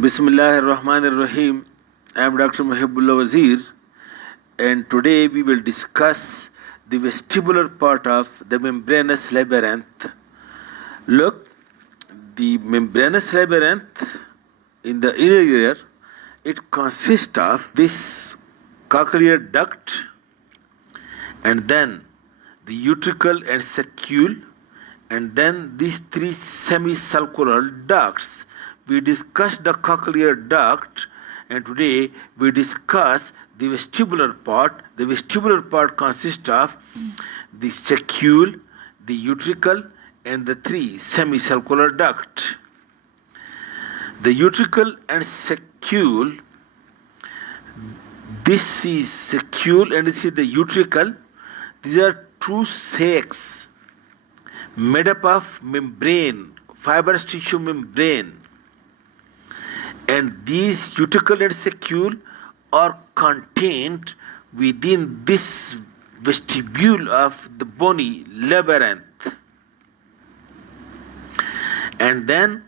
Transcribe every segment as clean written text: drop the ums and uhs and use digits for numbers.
Bismillahir Rahmanir Rahim. I am Dr. Mohaibullah Wazir, and today we will discuss the vestibular part of the membranous labyrinth. Look, the membranous labyrinth in the inner ear, it consists of this cochlear duct and then the utricle and saccule, and then these three semicircular ducts. We discussed the cochlear duct, and today we discuss the vestibular part. The vestibular part consists of the saccule, the utricle, and the three semicircular duct. The utricle and saccule, this is saccule and this is the utricle. These are two sacs made up of membrane, fibrous tissue membrane. And these utricle and saccule are contained within this vestibule of the bony labyrinth. And then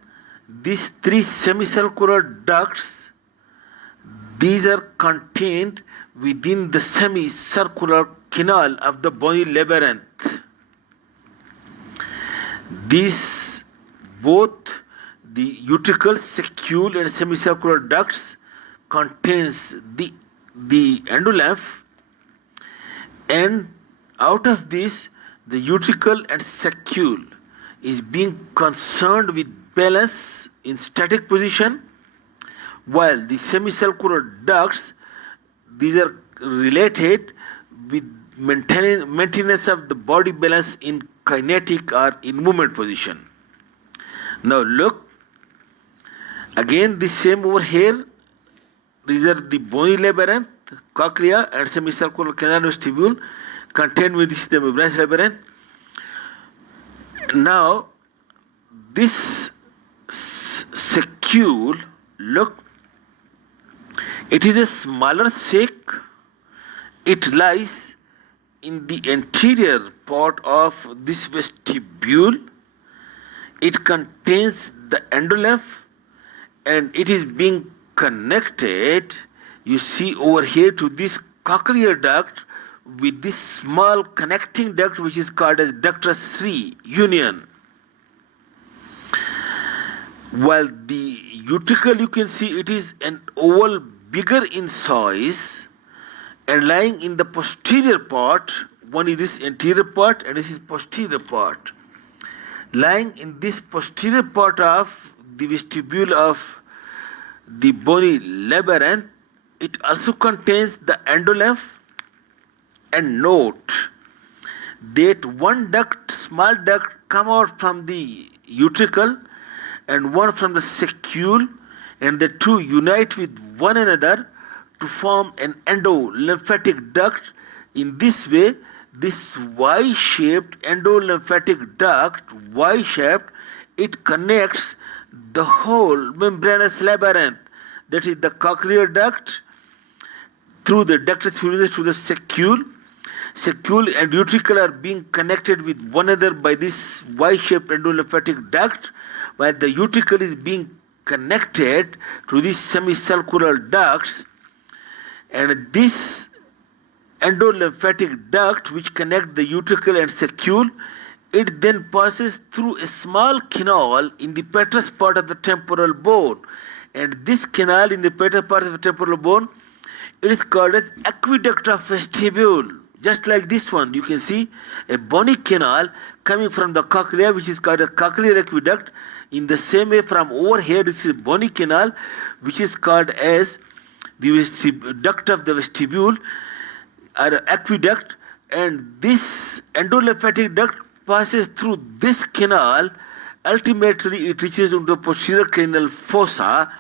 these three semicircular ducts, these are contained within the semicircular canal of the bony labyrinth. These both the utricle, saccule and semicircular ducts contains the endolymph, and out of this the utricle and saccule is being concerned with balance in static position, while the semicircular ducts, these are related with maintenance of the body balance in kinetic or in movement position. Now look, again the same over here. These are the bony labyrinth, cochlea and semicircular canal vestibule contained within the membranous labyrinth. Now this saccule, look, it is a smaller sac. It lies in the anterior part of this vestibule. It contains the endolymph and it is being connected, you see over here, to this cochlear duct with this small connecting duct which is called as ductus 3 union. While the utricle, you can see it is an oval, bigger in size and lying in the posterior part. One is this anterior part and this is posterior part. Lying in this posterior part of the vestibule of the bony labyrinth, it also contains the endolymph. And note that one duct, small duct, come out from the utricle and one from the saccule, and the two unite with one another to form an endolymphatic duct. In this way, this Y-shaped endolymphatic duct, Y-shaped, it connects the whole membranous labyrinth, that is the cochlear duct, through the ductus fluinis to the saccule. Saccule and utricle are being connected with one another by this Y-shaped endolymphatic duct, while the utricle is being connected to these semicircular ducts. And this endolymphatic duct which connect the utricle and saccule, it then passes through a small canal in the petrous part of the temporal bone. And this canal in the petrous part of the temporal bone, it is called as aqueduct of vestibule. Just like this one, you can see a bony canal coming from the cochlea, which is called a cochlear aqueduct. In the same way, from over here, this is a bony canal, which is called as the duct of the vestibule or aqueduct. And this endolymphatic duct passes through this canal. Ultimately, it reaches into the posterior cranial fossa,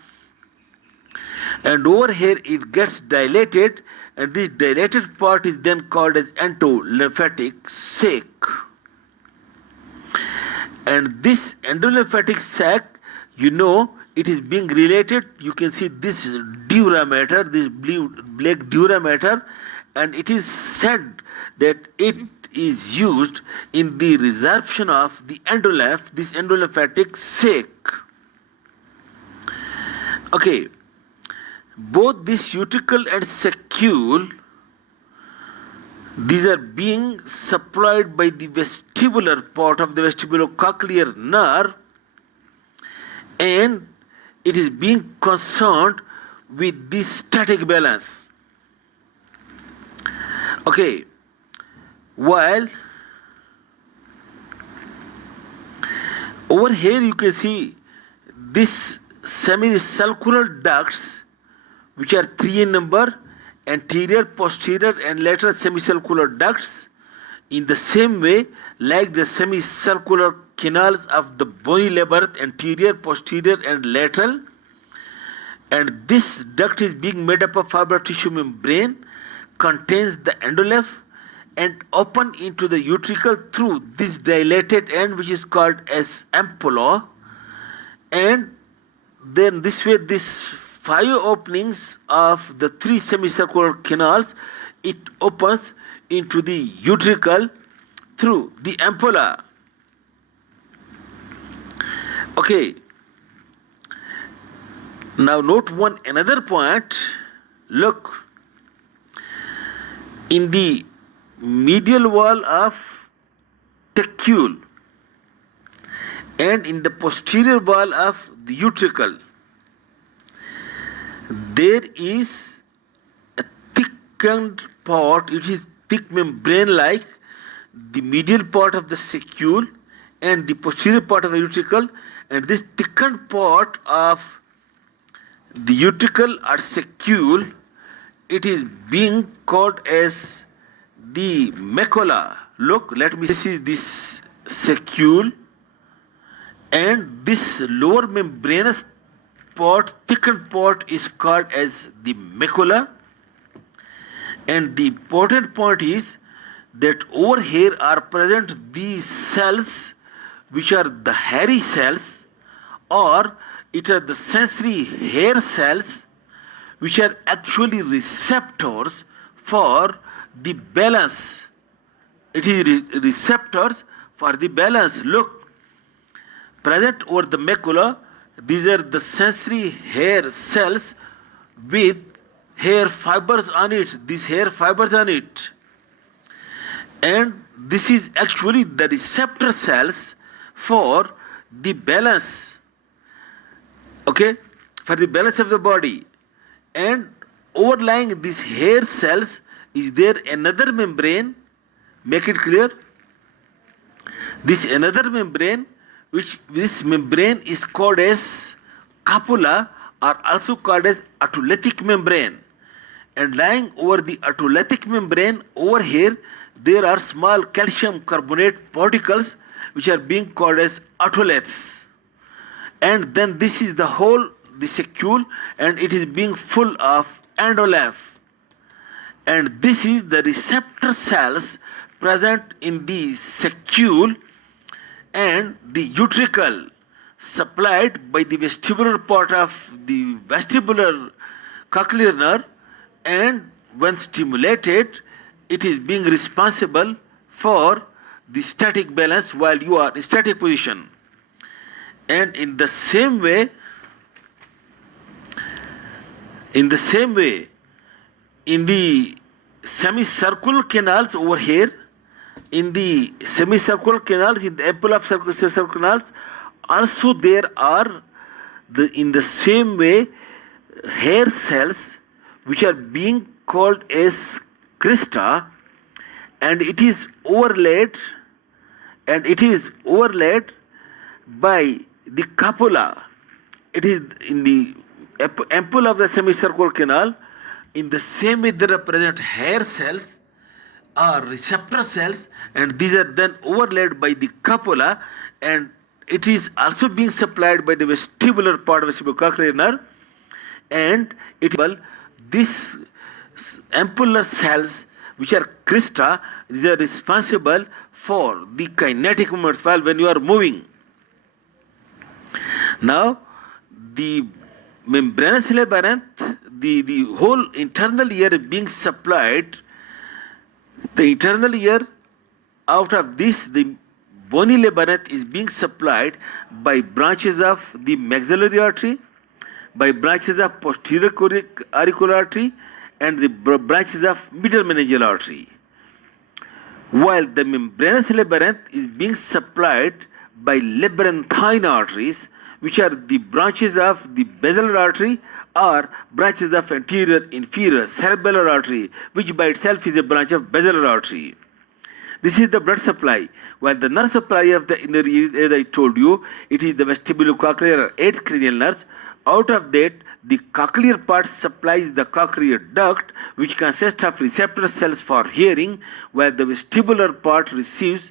and over here it gets dilated, and this dilated part is then called as endolymphatic sac. And this endolymphatic sac, you know, it is being related. You can see this dura mater, this black dura mater, and it is said that it is used in the resorption of the endolymph, this endolymphatic sac. Okay, both this utricle and saccule, these are being supplied by the vestibular part of the vestibulocochlear nerve, and it is being concerned with the static balance. Okay, while over here you can see this semicircular ducts, which are 3 in number, anterior, posterior and lateral semicircular ducts, in the same way like the semicircular canals of the bony labyrinth, anterior, posterior and lateral. And this duct is being made up of fiber tissue membrane, contains the endolymph and open into the utricle through this dilated end, which is called as ampulla. And then this way, these 5 openings of the 3 semicircular canals, it opens into the utricle through the ampulla. Okay, now note another point. Look, in the medial wall of saccule and in the posterior wall of the utricle, there is a thickened part. It is thick membrane like the medial part of the saccule and the posterior part of the utricle, and this thickened part of the utricle or saccule, it is being called as the macula. Look, this is this saccule, and this lower membranous part, thickened part, is called as the macula. And the important point is that over here are present these cells, which are the hairy cells, or it are the sensory hair cells, which are actually receptors for the balance. It is receptors for the balance. Look, present over the macula, these are the sensory hair cells with hair fibers on it, these hair fibers on it. And this is actually the receptor cells for the balance, okay, for the balance of the body. And overlying these hair cells is there another membrane. Make it clear. This another membrane, which this membrane is called as cupula, or also called as autolytic membrane. And lying over the autolytic membrane, over here there are small calcium carbonate particles, which are being called as otoliths. And then this is the whole, the saccule, and it is being full of endolymph. And this is the receptor cells present in the saccule and the utricle, supplied by the vestibular part of the vestibular cochlear nerve, and when stimulated, it is being responsible for the static balance while you are in static position. And in the same way, in the semicircular canals over here, in the semicircular canals, in the ampulla of circular canals, also there are in the same way hair cells, which are being called as crista, and it is overlaid by the cupula. It is in the ampulla of the semicircular canal. In the same way, there are present hair cells or receptor cells, and these are then overlaid by the cupula, and it is also being supplied by the vestibular part of vestibulocochlear nerve, and it is this ampullar cells, which are crista, these are responsible for the kinetic movements while when you are moving. Now, the membranous labyrinth, the whole internal ear being supplied, the internal ear, out of this, the bony labyrinth is being supplied by branches of the maxillary artery, by branches of posterior auricular artery and the branches of middle meningeal artery, while the membranous labyrinth is being supplied by labyrinthine arteries, which are the branches of the basilar artery or branches of anterior inferior cerebellar artery, which by itself is a branch of basilar artery. This is the blood supply, while the nerve supply of the inner ear, as I told you, it is the vestibulocochlear or 8th cranial nerves. Out of that, the cochlear part supplies the cochlear duct, which consists of receptor cells for hearing, while the vestibular part receives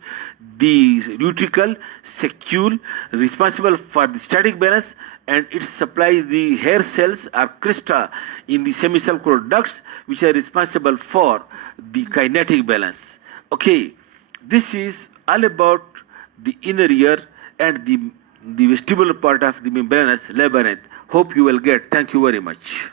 the utricle saccule responsible for the static balance, and it supplies the hair cells or crista in the semicircular ducts, which are responsible for the kinetic balance. Okay, this is all about the inner ear and the vestibular part of the membranous labyrinth. Hope you will get. Thank you very much.